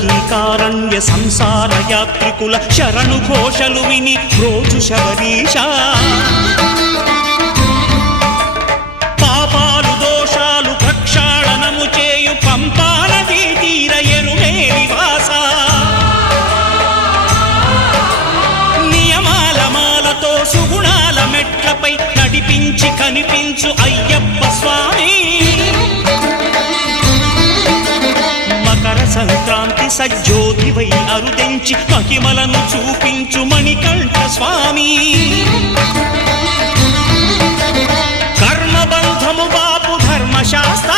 లౌకీకారణ్య సంసార యాత్రికుల శరణు ఘోషలు విని రోజు శబరీశ పాపాలు దోషాలు ప్రక్షాళనము చేయు పంపా నదీ తీర ఎరుమే నివాస నియమాల మాలతో సుగుణాల మెట్లపై నడిపించి కనిపించు అయ్యప్ప స్వామి మకర సంక్రాంతి సజ్జోతివై అరుదెంచి మహిమలను చూపించు మణికంఠ స్వామి కర్మబంధము బాపు ధర్మశాస్త్ర